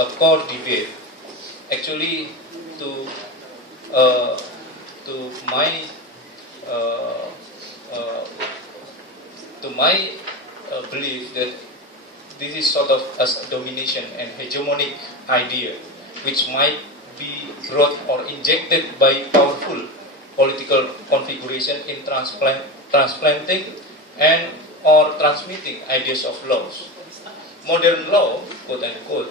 a core debate. Actually, to uh, my uh, uh, belief that this is sort of a domination and hegemonic idea, which might be brought or injected by powerful political configuration in transplanting and or transmitting ideas of laws. Modern law, quote unquote,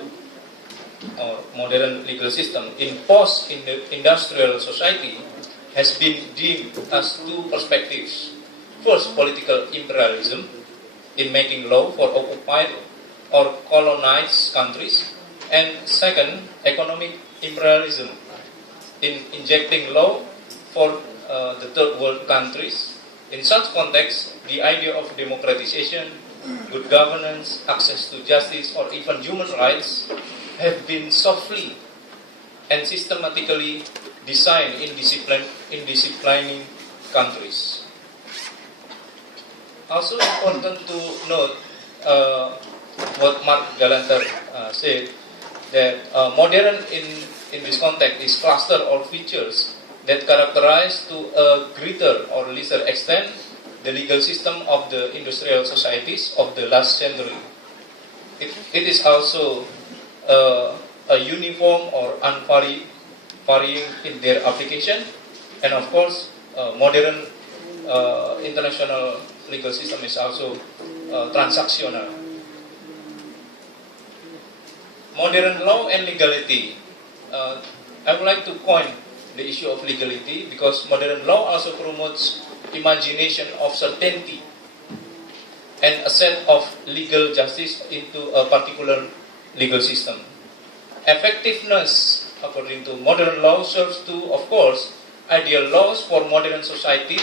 or modern legal system in post-industrial society has been deemed as two perspectives. First, political imperialism in making law for occupied or colonized countries, and second, economic imperialism in injecting law for the third world countries. In such context, the idea of democratization, good governance, access to justice, or even human rights have been softly and systematically designed in disciplining countries. Also important to note what Mark Galanter said, that modern in this context is cluster or features that characterize to a greater or lesser extent the legal system of the industrial societies of the last century. It is also a uniform or unvarying in their application, and of course modern international legal system is also transactional. Modern law and legality. I would like to point the issue of legality because modern law also promotes imagination of certainty and a set of legal justice into a particular legal system. Effectiveness, according to modern law, serves to, of course, ideal laws for modern society,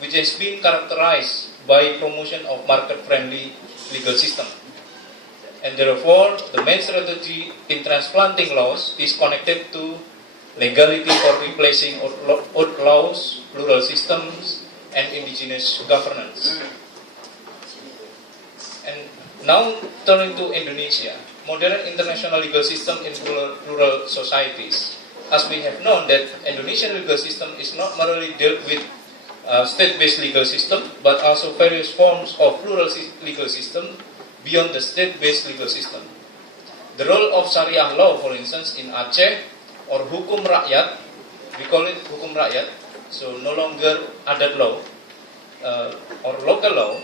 which has been characterized by promotion of market-friendly legal system. And therefore, the main strategy in transplanting laws is connected to legality for replacing old laws, plural systems, and indigenous governance. And now turning to Indonesia, modern international legal system in rural societies. As we have known that Indonesian legal system is not merely dealt with state-based legal system, but also various forms of plural legal system beyond the state-based legal system. The role of Sharia law, for instance, in Aceh, or Hukum Rakyat, we call it Hukum Rakyat, so no longer Adat law, or local law,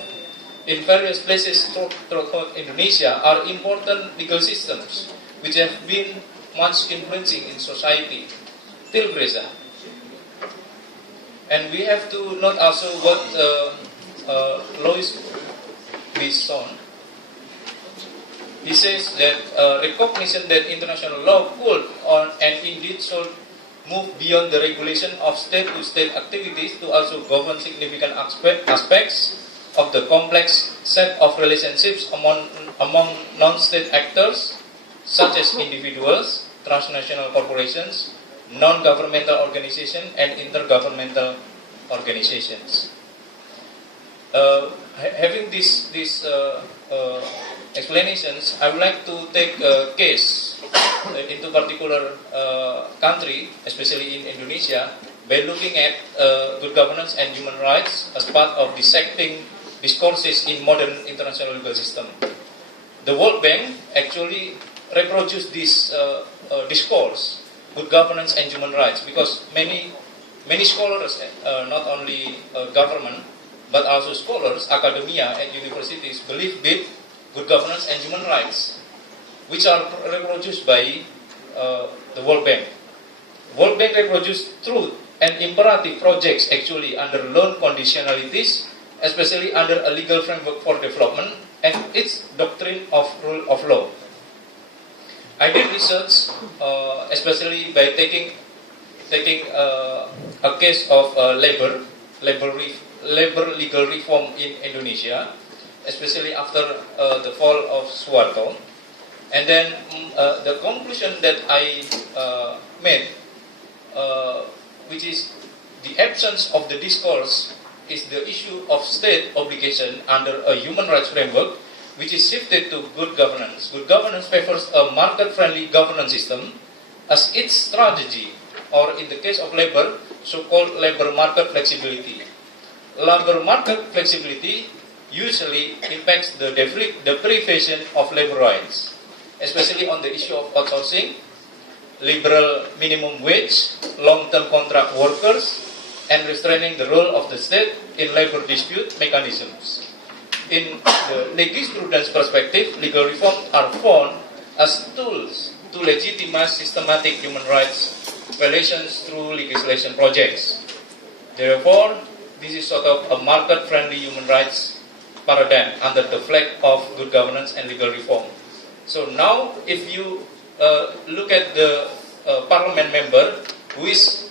in various places throughout Indonesia are important legal systems which have been much influencing in society till present. And we have to note also what law is based on. He says that recognition that international law could and indeed should move beyond the regulation of state-to-state activities to also govern significant aspects of the complex set of relationships among non-state actors such as individuals, transnational corporations, non-governmental organizations, and intergovernmental organizations. Having these explanations, I would like to take a case into particular country, especially in Indonesia, by looking at good governance and human rights as part of dissecting discourses in modern international legal system. The World Bank actually reproduced this discourse, good governance and human rights, because many scholars, not only government, but also scholars, academia at universities believe in good governance and human rights, which are reproduced by the World Bank. World Bank reproduced truth and imperative projects actually under loan conditionalities, especially under a legal framework for development and its doctrine of rule of law. I did research, especially by taking a case of labor legal reform in Indonesia, especially after the fall of Suharto. And then the conclusion that I made, which is the absence of the discourse, is the issue of state obligation under a human rights framework which is shifted to good governance. Good governance favors a market-friendly governance system as its strategy, or in the case of labor, so-called labor market flexibility. Labor market flexibility usually impacts the deprivation of labor rights, especially on the issue of outsourcing, liberal minimum wage, long-term contract workers, and restraining the role of the state in labor dispute mechanisms. In the jurisprudence perspective, legal reforms are found as tools to legitimize systematic human rights violations through legislation projects. Therefore, this is sort of a market-friendly human rights paradigm under the flag of good governance and legal reform. So now, if you look at the parliament member who is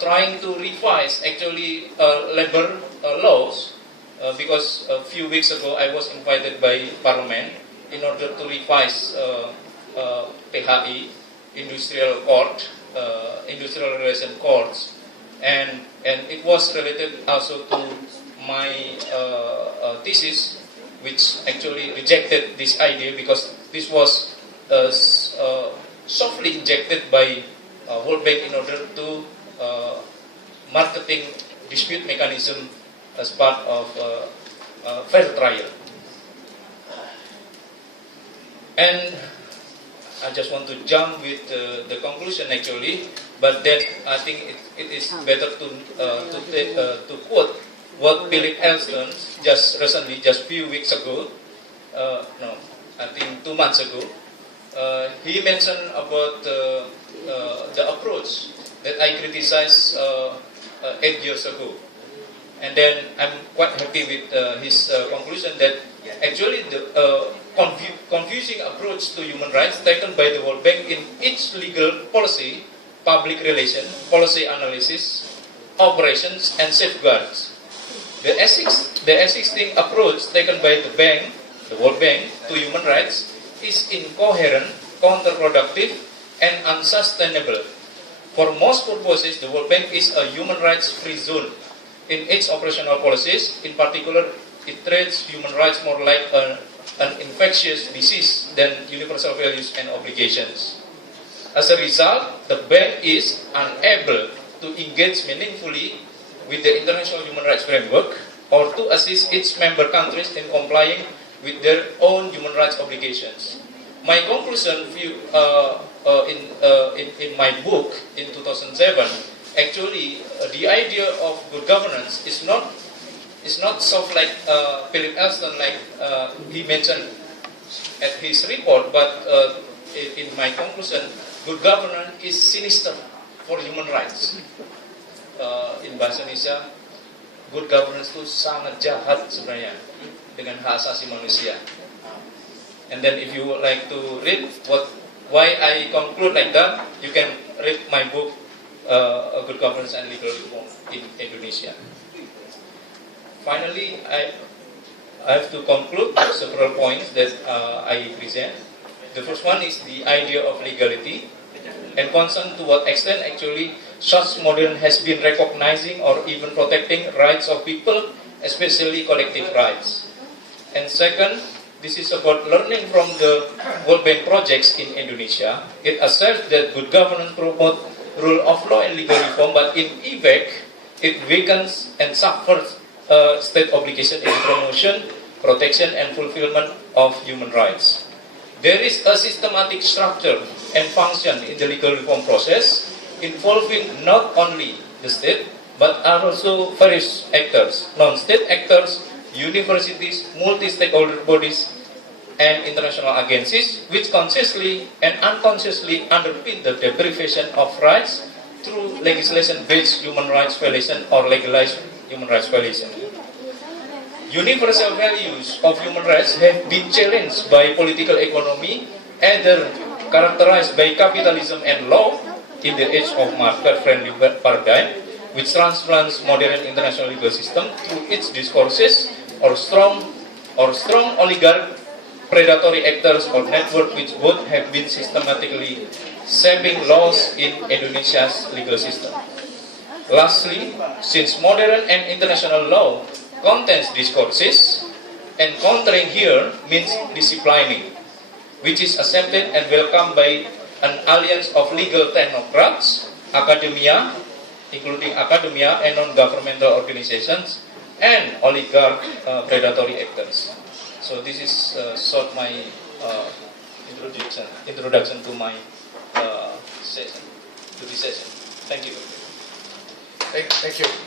trying to revise actually labor laws, because a few weeks ago I was invited by parliament in order to revise PHI, industrial court, industrial relation courts, and it was related also to my thesis, which actually rejected this idea because this was softly injected by World Bank in order to marketing dispute mechanism as part of fair trial. And I just want to jump with the conclusion actually, but then I think it is better to quote what Philip Elston just recently, just few weeks ago, I think 2 months ago, he mentioned about the approach that I criticized 8 years ago. And then I'm quite happy with his conclusion that actually the confusing approach to human rights taken by the World Bank in its legal policy, public relation, policy analysis, operations, and safeguards. The existing approach taken by the bank, the World Bank, to human rights is incoherent, counterproductive, and unsustainable. For most purposes, the World Bank is a human rights free zone. In its operational policies, in particular, it treats human rights more like an infectious disease than universal values and obligations. As a result, the bank is unable to engage meaningfully with the international human rights framework or to assist its member countries in complying with their own human rights obligations. My conclusion in my book in 2007, actually the idea of good governance is not soft like Philip Elston, like he mentioned at his report, but in my conclusion, good governance is sinister for human rights. In bahasa Indonesia, good governance itu sangat jahat sebenarnya dengan hak asasi manusia. And then if you would like to read why I conclude like that, you can read my book, Good Governance and Legal Reform in Indonesia. Finally, I have to conclude several points that I present. The first one is the idea of legality and concern to what extent actually such model has been recognizing or even protecting rights of people, especially collective rights. And second, this is about learning from the World Bank projects in Indonesia. It asserts that good governance promotes rule of law and legal reform, but in effect, it weakens and suffers state obligation in promotion, protection, and fulfillment of human rights. There is a systematic structure and function in the legal reform process involving not only the state, but also various actors, non-state actors, universities, multi-stakeholder bodies, and international agencies, which consciously and unconsciously underpin the deprivation of rights through legislation-based human rights violation or legalized human rights violation. Universal values of human rights have been challenged by political economy, either characterized by capitalism and law in the age of market-friendly paradigm, which transplants modern international legal system through its discourses, or strong oligarch, predatory actors, or network which both have been systematically shaping laws in Indonesia's legal system. Lastly, since modern and international law contains discourses Encountering here means disciplining, which is accepted and welcomed by an alliance of legal technocrats, academia, including academia and non-governmental organizations, and oligarch predatory actors. So this is short my introduction to my session, to this session. Thank you. Thank you.